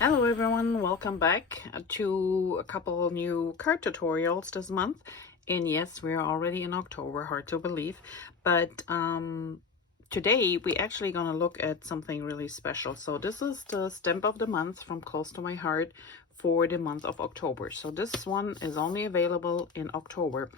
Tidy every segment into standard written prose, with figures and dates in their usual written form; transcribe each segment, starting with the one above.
Hello everyone, welcome back to a couple of new card tutorials this month. And yes, we're already in October, hard to believe. But today we're actually going to look at something really special. So this is the stamp of the month from Close to My Heart for the month of October. So this one is only available in October.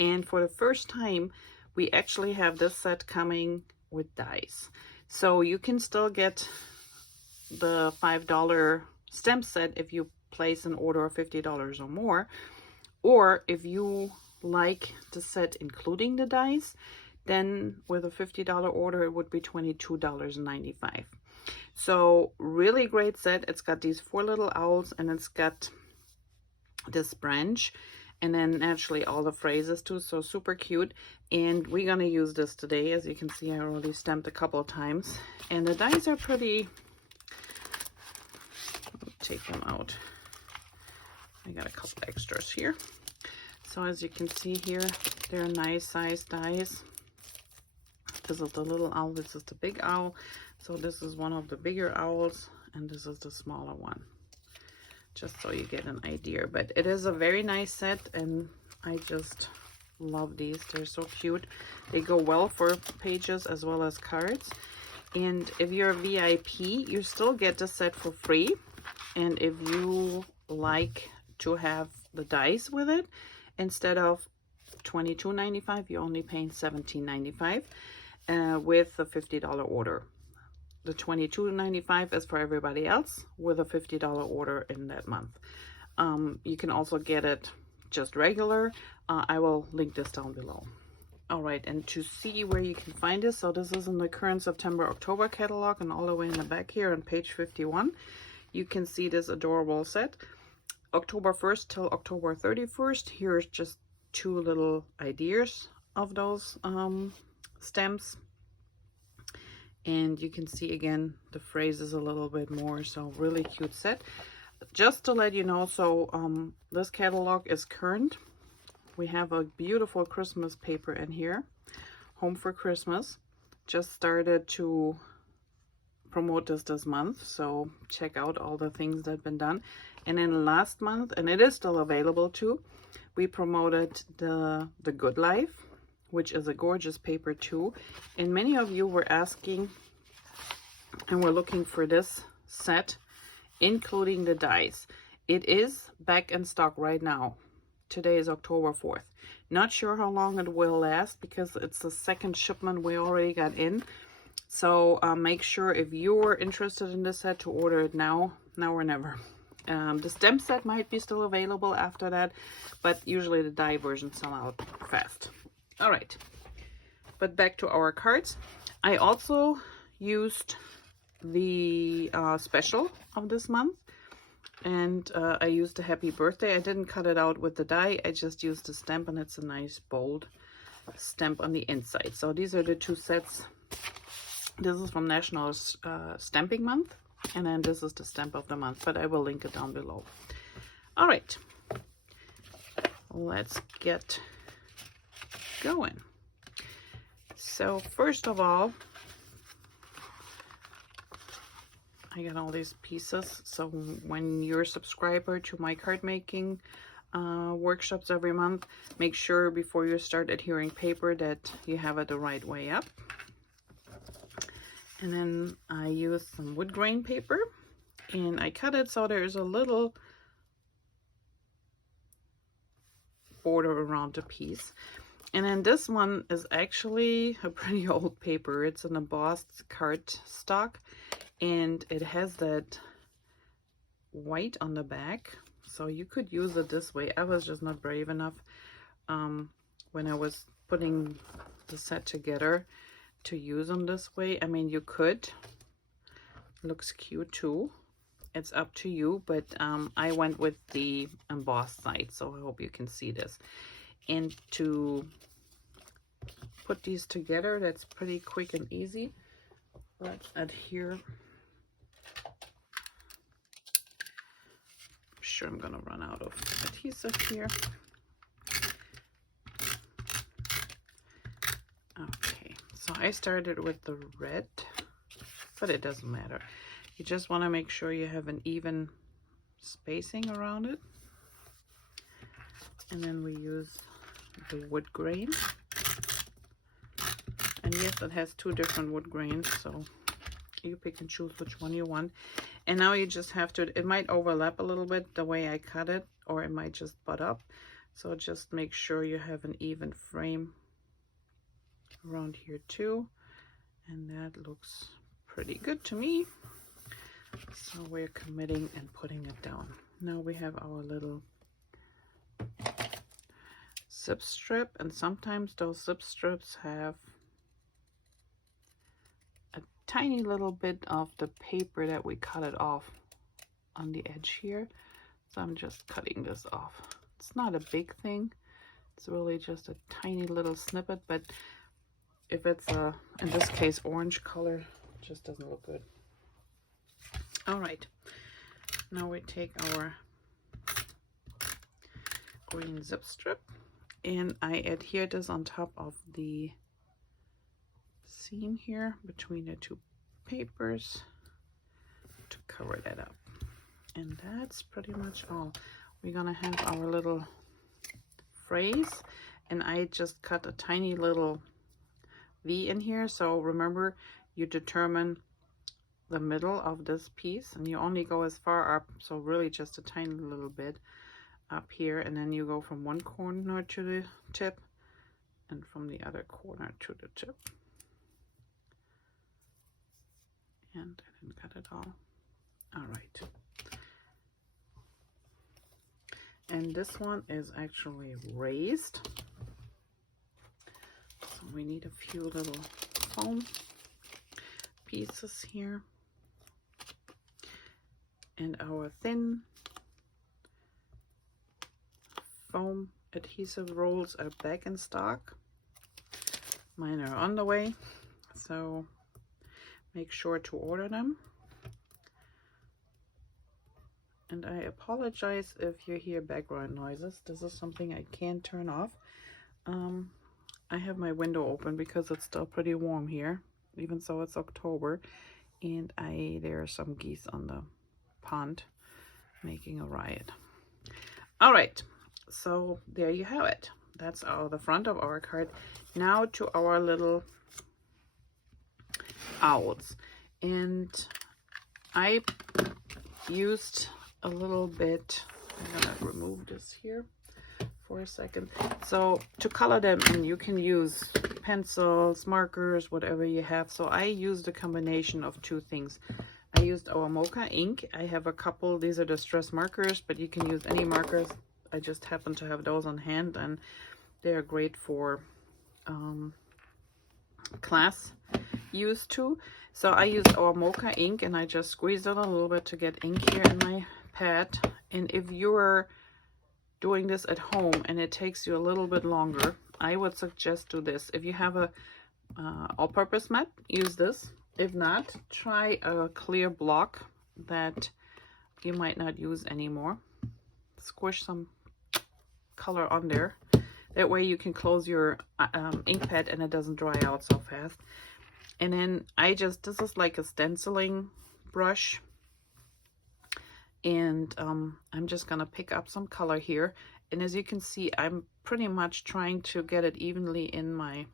And for the first time, we actually have this set coming with dies. So you can still get the $5 stamp set if you place an order of $50 or more, or if you like the set including the dies, then with a $50 order it would be $22.95. So really great set. It's got these 4 little owls and it's got this branch and then naturally all the phrases too, so super cute. And we're gonna use this today. As you can see, I already stamped a couple of times and the dies are pretty. Take them out. I got a couple extras here. So as you can see here, they're nice size dies. This is the little owl, this is the big owl. So this is one of the bigger owls and this is the smaller one. Just so you get an idea. But it is a very nice set and I just love these. They're so cute. They go well for pages as well as cards. And if you're a VIP, you still get the set for free. And if you like to have the dies with it, instead of $22.95, you're only paying $17.95 with a $50 order. The $22.95 is for everybody else with a $50 order in that month. You can also get it just regular. I will link this down below. All right, and to see where you can find this, so this is in the current September-October catalog and all the way in the back here on page 51. You can see this adorable set, October 1st till October 31st. Here's just 2 little ideas of those stamps. And you can see again the phrases a little bit more, so really cute set. Just to let you know, so this catalog is current. We have a beautiful Christmas paper in here, Home for Christmas. Just started to promote this month, so check out all the things that have been done. And then last month, and it is still available too, we promoted the Good Life, which is a gorgeous paper too. And many of you were asking and were looking for this set, including the dies. It is back in stock right now. Today is October 4th. Not sure how long it will last because it's the second shipment we already got in. So make sure if you're interested in this set to order it now or never. The stamp set might be still available after that, but usually the die versions sell out fast. All right, but back to our cards. I also used the special of this month, and I used a happy birthday. I didn't cut it out with the die. I just used the stamp, and it's a nice bold stamp on the inside. So these are the 2 sets. This is from National Stamping Month, and then this is the stamp of the month, but I will link it down below. All right, let's get going. So first of all, I got all these pieces. So when you're a subscriber to my card making workshops every month, make sure before you start adhering paper that you have it the right way up. And then I used some wood grain paper and I cut it so there's a little border around the piece. And then this one is actually a pretty old paper. It's an embossed cardstock and it has that white on the back. So you could use it this way. I was just not brave enough when I was putting the set together to use them this way. I mean, you could. Looks cute too. It's up to you, but I went with the embossed side, so I hope you can see this. And to put these together, that's pretty quick and easy. Let's adhere. I'm sure I'm gonna run out of adhesive here. Okay, so I started with the red but it doesn't matter. You just want to make sure you have an even spacing around it. And then we use the wood grain. And yes, it has 2 different wood grains, so you pick and choose which one you want. And now you just have to, it might overlap a little bit the way I cut it, or it might just butt up. So just make sure you have an even frame around here too. And that looks pretty good to me. So we're committing and putting it down. Now we have our little zip strip, and sometimes those zip strips have a tiny little bit of the paper that we cut it off on the edge here. So I'm just cutting this off. It's not a big thing. It's really just a tiny little snippet, but if it's a, in this case, orange color, it just doesn't look good. All right, now we take our green zip strip and I adhere this on top of the seam here between the 2 papers to cover that up. And that's pretty much all. We're gonna have our little phrase, and I just cut a tiny little V in here. So remember, you determine the middle of this piece and you only go as far up, so really just a tiny little bit up here, and then you go from one corner to the tip and from the other corner to the tip. And I didn't cut it all. All right. And this one is actually raised. So we need a few little foam pieces here. And our thin foam adhesive rolls are back in stock. Mine are on the way, so make sure to order them. And I apologize if you hear background noises. This is something I can't turn off. I have my window open because it's still pretty warm here, even though it's October, and there are some geese on the pond making a riot. All right, so there you have it. That's the front of our card. Now to our little owls, and I used a little bit. I'm gonna remove this here for a second. So to color them, and you can use pencils, markers, whatever you have. So I used a combination of 2 things. I used our Mocha Ink. I have a couple. These are distress markers, but you can use any markers. I just happen to have those on hand, and they're great for class use too. So I used our Mocha Ink, and I just squeezed it a little bit to get ink here in my pad. And if you're doing this at home and it takes you a little bit longer, I would suggest do this. If you have a all-purpose mat, use this. If not, try a clear block that you might not use anymore. Squish some color on there. That way you can close your ink pad and it doesn't dry out so fast. And then this is like a stenciling brush. And I'm just gonna pick up some color here. And as you can see, I'm pretty much trying to get it evenly in my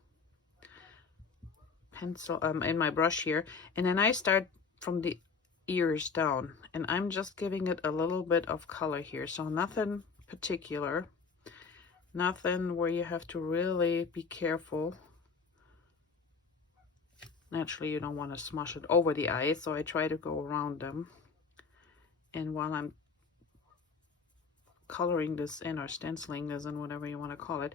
pencil, in my brush here. And then I start from the ears down, and I'm just giving it a little bit of color here. So nothing particular, nothing where you have to really be careful. Naturally, you don't want to smush it over the eyes, so I try to go around them. And while I'm coloring this in, or stenciling this in, whatever you want to call it,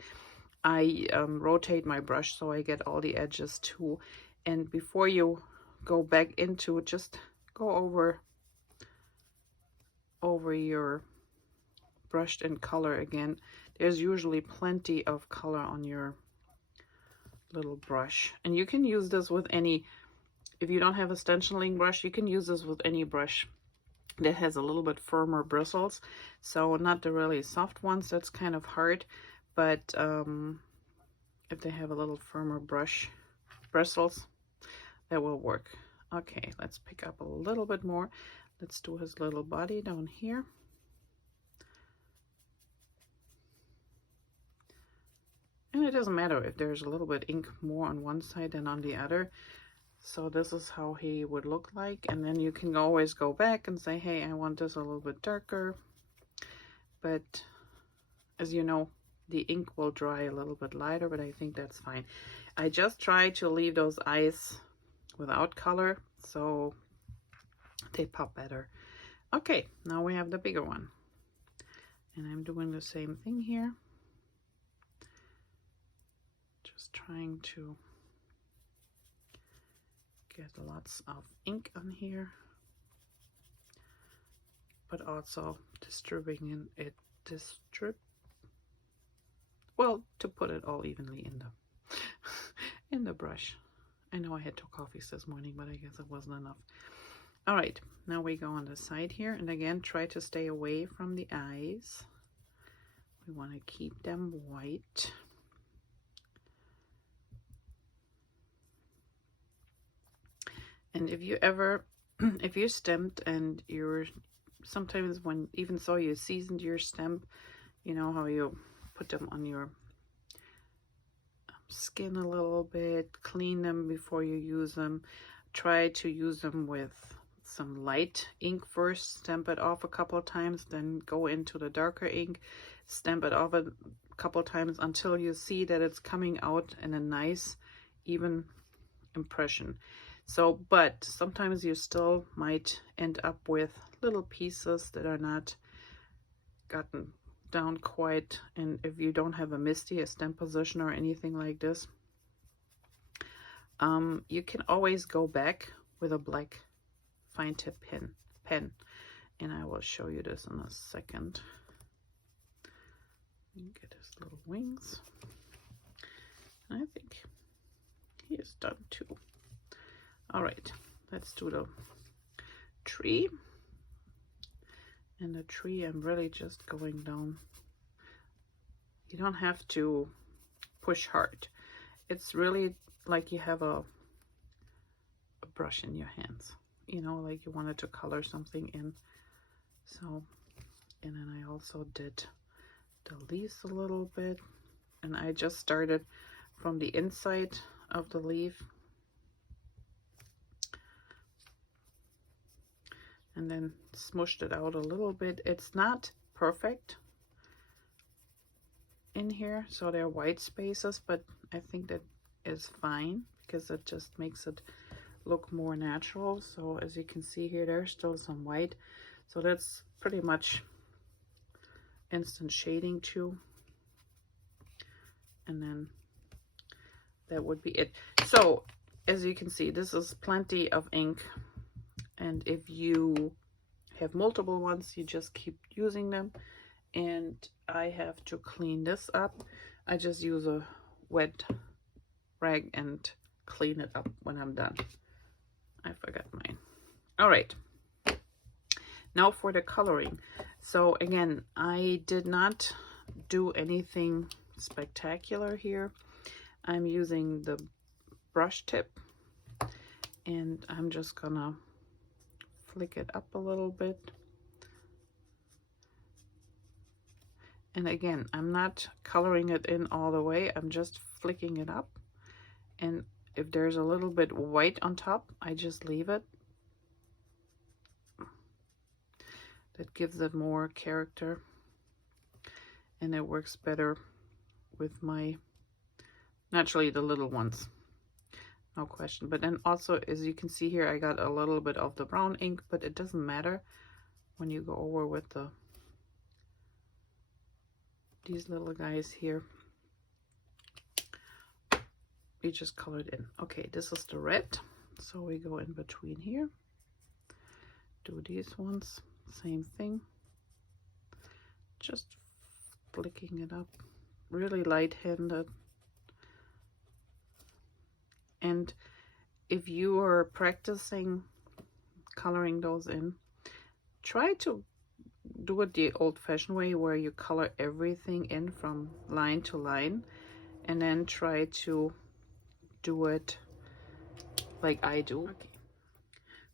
I rotate my brush so I get all the edges too. And before you go back into it, just go over your brushed in color again. There's usually plenty of color on your little brush, and you can use this with any, if you don't have a stenciling brush, you can use this with any brush that has a little bit firmer bristles. So not the really soft ones, that's kind of hard, but if they have a little firmer bristles, that will work. Okay, let's pick up a little bit more. Let's do his little body down here. And it doesn't matter if there's a little bit ink more on one side than on the other. So this is how he would look like. And then you can always go back and say, hey, I want this a little bit darker. But as you know, the ink will dry a little bit lighter, but I think that's fine. I just try to leave those eyes without color, so they pop better. Okay, now we have the bigger one. And I'm doing the same thing here. Just trying to get lots of ink on here, but also distributing it, well, to put it all evenly in the in the brush. I know I had 2 coffees this morning, but I guess it wasn't enough. All right, now we go on the side here, and again, try to stay away from the eyes. We want to keep them white. And if you ever, if you're stamped and you're, sometimes when, even so you seasoned your stamp, you know how you put them on your skin a little bit, clean them before you use them. Try to use them with some light ink first, stamp it off a couple of times, then go into the darker ink, stamp it off a couple of times until you see that it's coming out in a nice, even impression. So, but sometimes you still might end up with little pieces that are not gotten down quite, and if you don't have a MISTI, a stamp position or anything like this, you can always go back with a black fine tip pen, and I will show you this in a second. Get his little wings. I think he is done too. All right, let's do the tree. And the tree, I'm really just going down. You don't have to push hard. It's really like you have a brush in your hands, you know, like you wanted to color something in. So, and then I also did the leaves a little bit, and I just started from the inside of the leaf and then smushed it out a little bit. It's not perfect in here, so there are white spaces, but I think that is fine because it just makes it look more natural. So as you can see here, there's still some white, so that's pretty much instant shading too. And then that would be it. So as you can see, this is plenty of ink. And if you have multiple ones, you just keep using them. And I have to clean this up. I just use a wet rag and clean it up when I'm done. I forgot mine. All right. Now for the coloring. So again, I did not do anything spectacular here. I'm using the brush tip, and I'm just gonna flick it up a little bit. And again, I'm not coloring it in all the way, I'm just flicking it up. And if there's a little bit white on top, I just leave it. That gives it more character, and it works better with my, naturally the little ones, no question. But then also, as you can see here, I got a little bit of the brown ink, but it doesn't matter when you go over with these little guys here. You just color it in. Okay, this is the red, so we go in between here, do these ones, same thing, just flicking it up, really light-handed. And if you are practicing coloring those in, try to do it the old-fashioned way, where you color everything in from line to line, and then try to do it like I do. Okay.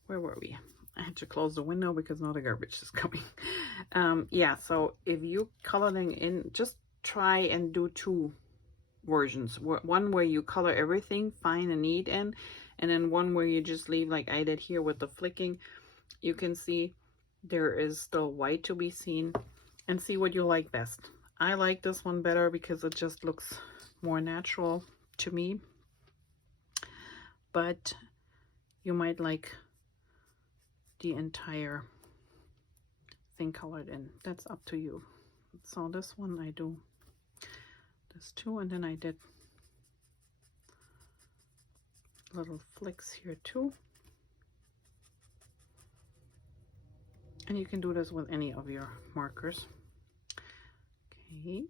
where were we? I had to close the window because now the garbage is coming. Yeah, so if you coloring in, just try and do two versions. One where you color everything fine and neat in, and then one where you just leave like I did here with the flicking. You can see there is still white to be seen, and see what you like best. I like this one better because it just looks more natural to me, but you might like the entire thing colored in. That's up to you. So this one I do this too, and then I did little flicks here too. And you can do this with any of your markers. Okay.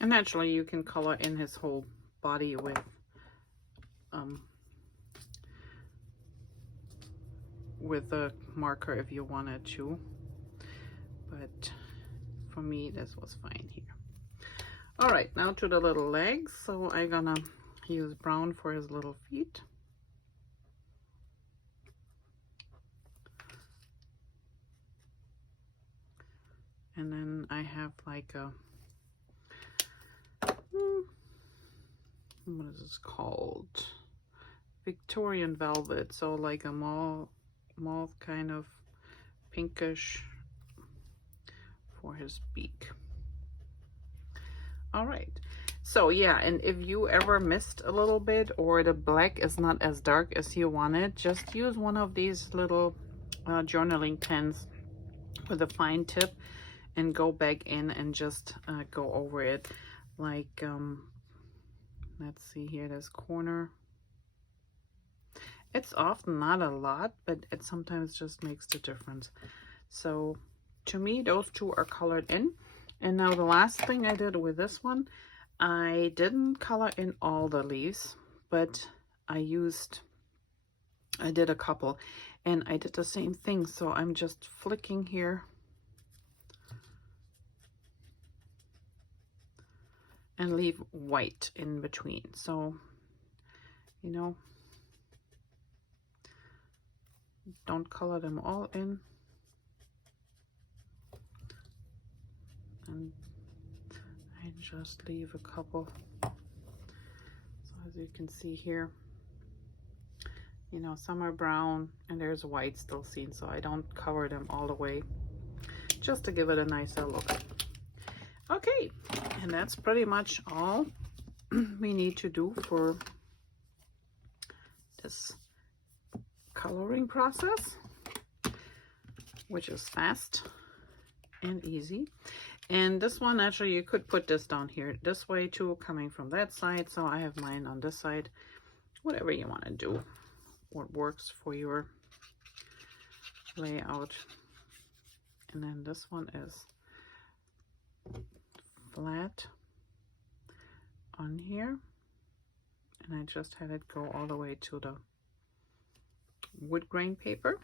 And naturally you can color in his whole body with a marker if you wanted to, but for me this was fine here. All right, now to the little legs. So I'm gonna use brown for his little feet. And then I have like a, what is this called? Victorian velvet. So like a mauve kind of pinkish for his beak. All right, so yeah, and if you ever missed a little bit or the black is not as dark as you wanted, just use one of these little journaling pens with a fine tip and go back in and just go over it. Like, let's see here, this corner. It's often not a lot, but it sometimes just makes the difference. So to me, those two are colored in. And now the last thing I did with this one, I didn't color in all the leaves, but I did a couple, and I did the same thing. So I'm just flicking here and leave white in between. So, you know, don't color them all in. And I just leave a couple. So as you can see here, you know, some are brown and there's white still seen, so I don't cover them all the way, just to give it a nicer look. Okay, and that's pretty much all we need to do for this coloring process, which is fast and easy. And this one, actually, you could put this down here this way too, coming from that side. So I have mine on this side. Whatever you want to do, what works for your layout. And then this one is flat on here. And I just had it go all the way to the wood grain paper.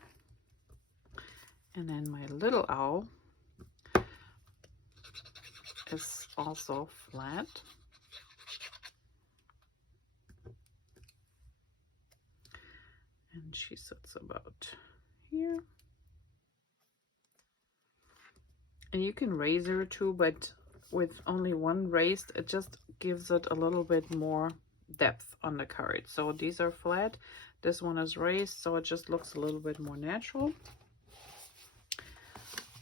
And then my little owl is also flat. And she sits about here. And you can raise her too, but with only one raised, it just gives it a little bit more depth on the card. So these are flat, this one is raised, so it just looks a little bit more natural.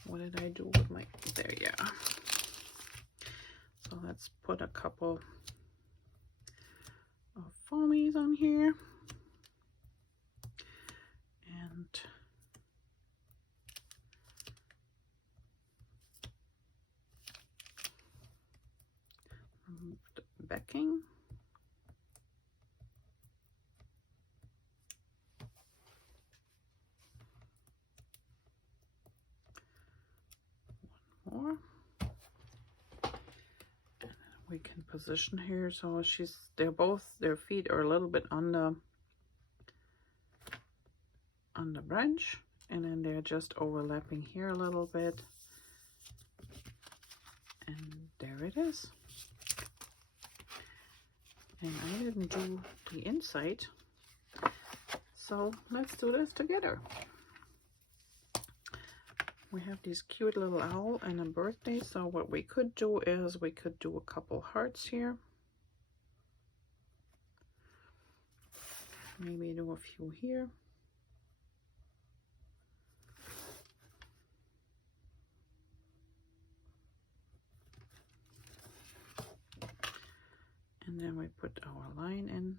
What did I do with my, there, yeah. So let's put a couple of foamies on here. And remove the backing. One more. We can position here so they're both, their feet are a little bit on the branch, and then they're just overlapping here a little bit, there it is. And I didn't do the inside, so let's do this together. We have this cute little owl and a birthday, so what we could do is we could do a couple hearts here. Maybe do a few here. And then we put our line in.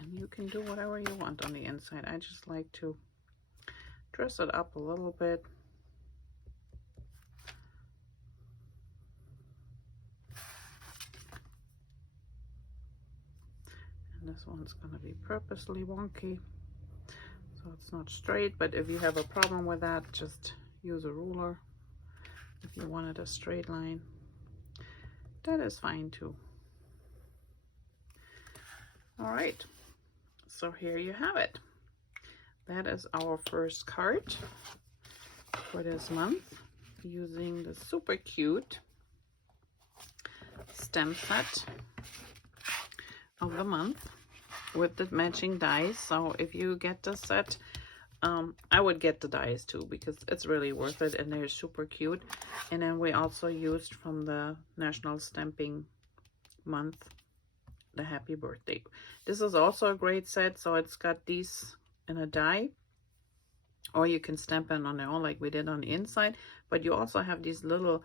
And you can do whatever you want on the inside. I just like to dress it up a little bit. And this one's going to be purposely wonky, so it's not straight, but if you have a problem with that, just use a ruler. If you wanted a straight line, that is fine too. All right, so here you have it. That is our first card for this month, using the super cute stem set of the month with the matching dies. So if you get the set, I would get the dies too, because it's really worth it and they're super cute. And then we also used from the National Stamping Month the Happy Birthday. This is also a great set, so it's got these in a die, or you can stamp it on their own like we did on the inside, but you also have these little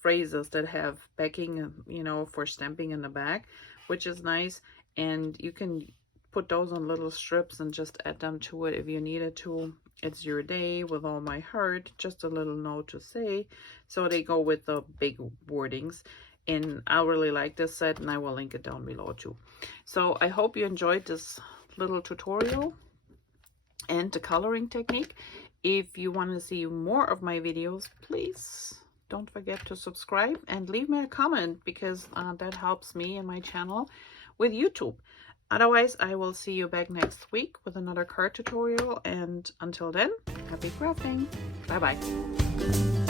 phrases that have backing, you know, for stamping in the back, which is nice. And you can put those on little strips and just add them to it if you needed to. It's your day with all my heart, just a little note to say. So they go with the big wordings, and I really like this set, and I will link it down below too. So I hope you enjoyed this little tutorial and the coloring technique. If you want to see more of my videos, please don't forget to subscribe and leave me a comment, because that helps me and my channel with YouTube. Otherwise, I will see you back next week with another card tutorial, and until then, happy crafting. Bye bye.